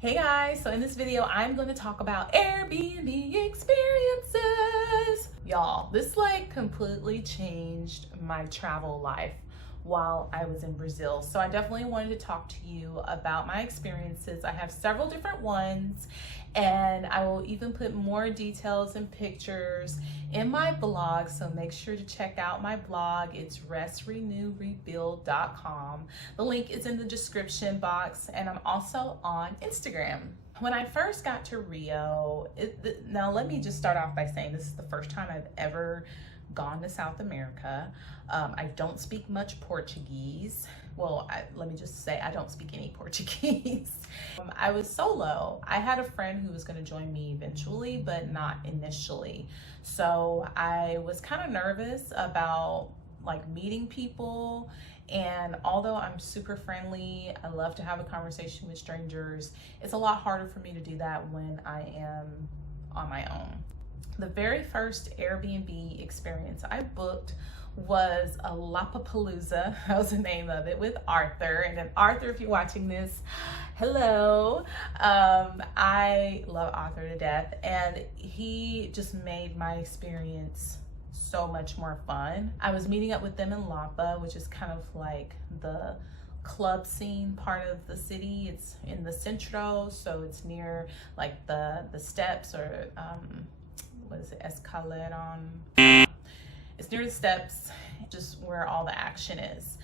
Hey guys, so in this video, I'm going to talk about Airbnb experiences. Y'all, this completely changed my travel life while I was in Brazil. So I definitely wanted to talk to you about my experiences. I have several different ones, and I will even put more details and pictures in my blog. So make sure to check out my blog. It's restrenewrebuild.com. The link is in the description box, and I'm also on Instagram. When I first got to Rio, now let me just start off by saying this is the first time I've ever gone to South America. I don't speak much Portuguese. Well, let me just say I don't speak any Portuguese. I was solo. I had a friend who was going to join me eventually, but not initially. So I was kind of nervous about meeting people. And although I'm super friendly, I love to have a conversation with strangers, it's a lot harder for me to do that when I am on my own. The very first Airbnb experience I booked was a Lapapalooza. That was the name of it, with Arthur. And then Arthur, if you're watching this, hello. I love Arthur to death, and he just made my experience so much more fun. I was meeting up with them in Lapa, which is kind of like the club scene part of the city. It's in the Centro, so it's near the steps, or what is it, Escaleron? It's near the steps, just where all the action is.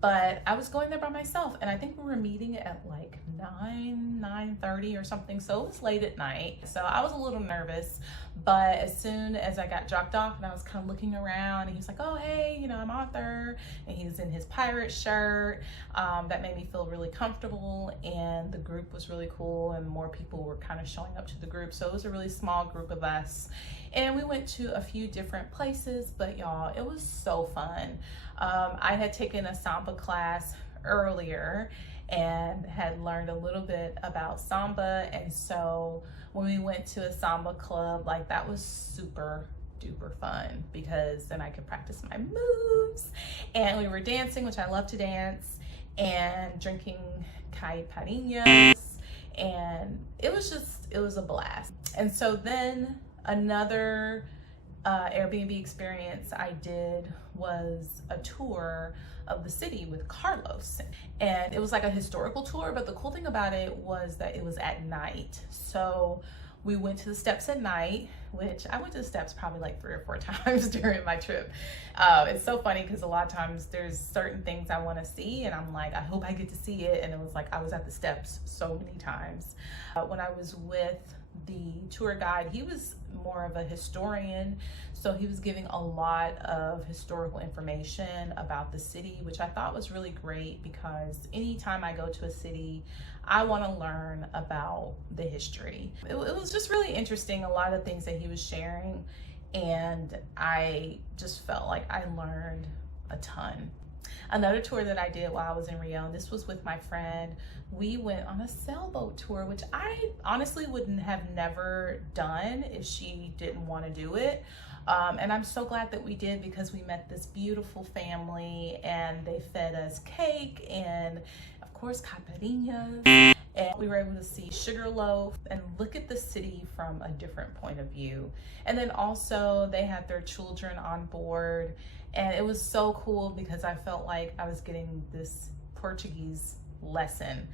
But I was going there by myself, and I think we were meeting at 9:30 or something, so it was late at night. So I was a little nervous, but as soon as I got dropped off and I was kind of looking around, and he was like, oh, hey, I'm Arthur, and he was in his pirate shirt. That made me feel really comfortable, and the group was really cool, and more people were kind of showing up to the group. So it was a really small group of us, and we went to a few different places, but y'all, it was so fun. I had taken a samba class earlier and had learned a little bit about samba, and so when we went to a samba club, that was super duper fun, because then I could practice my moves, and we were dancing, which I love to dance, and drinking caipirinhas, and it was a blast. And so then another Airbnb experience I did was a tour of the city with Carlos, and it was like a historical tour, but the cool thing about it was that it was at night. So we went to the steps at night, which I went to the steps probably 3 or 4 times during my trip. It's so funny because a lot of times there's certain things I want to see, and I'm like, I hope I get to see it. And it was I was at the steps so many times. When I was with the tour guide, he was more of a historian, so he was giving a lot of historical information about the city, which I thought was really great, because anytime I go to a city, I want to learn about the history. It was just really interesting, a lot of things that he was sharing, and I just felt like I learned a ton. Another tour that I did while I was in Rio, and this was with my friend, we went on a sailboat tour, which I honestly wouldn't have never done if she didn't want to do it. And I'm so glad that we did, because we met this beautiful family, and they fed us cake and of course caipirinhas, and we were able to see Sugarloaf and look at the city from a different point of view. And then also they had their children on board, and it was so cool because I felt like I was getting this Portuguese lesson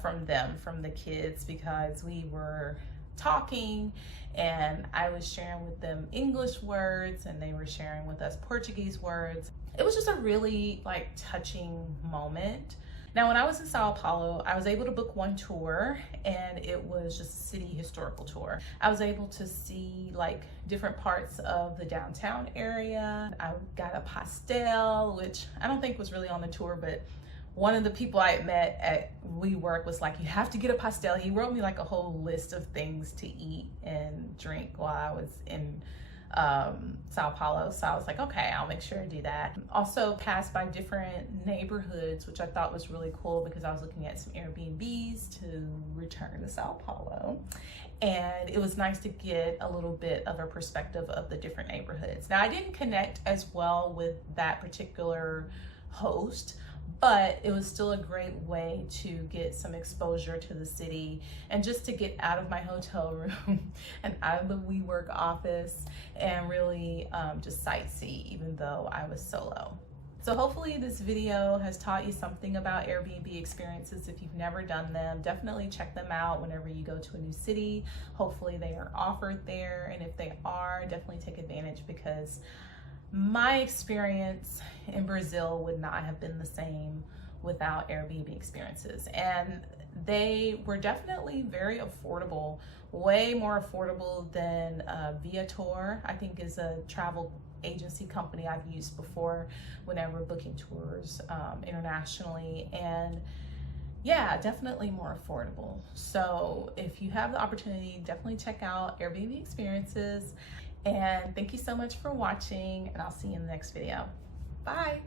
from them, from the kids, because we were talking and I was sharing with them English words and they were sharing with us Portuguese words. It was just a really touching moment. Now, when I was in Sao Paulo, I was able to book one tour, and it was just a city historical tour. I was able to see different parts of the downtown area. I got a pastel, which I don't think was really on the tour, but one of the people I had met at WeWork was like, you have to get a pastel. He wrote me a whole list of things to eat and drink while I was in Sao Paulo. So I was like, okay, I'll make sure I do that. Also passed by different neighborhoods, which I thought was really cool, because I was looking at some Airbnbs to return to Sao Paulo. And it was nice to get a little bit of a perspective of the different neighborhoods. Now, I didn't connect as well with that particular host, but it was still a great way to get some exposure to the city and just to get out of my hotel room and out of the WeWork office and really just sightsee, even though I was solo. So hopefully this video has taught you something about Airbnb experiences. If you've never done them, definitely check them out whenever you go to a new city. Hopefully they are offered there, and if they are, definitely take advantage, because my experience in Brazil would not have been the same without Airbnb experiences. And they were definitely very affordable, way more affordable than Viator, I think, is a travel agency company I've used before whenever booking tours internationally. And yeah, definitely more affordable. So if you have the opportunity, definitely check out Airbnb experiences. And thank you so much for watching, and I'll see you in the next video. Bye.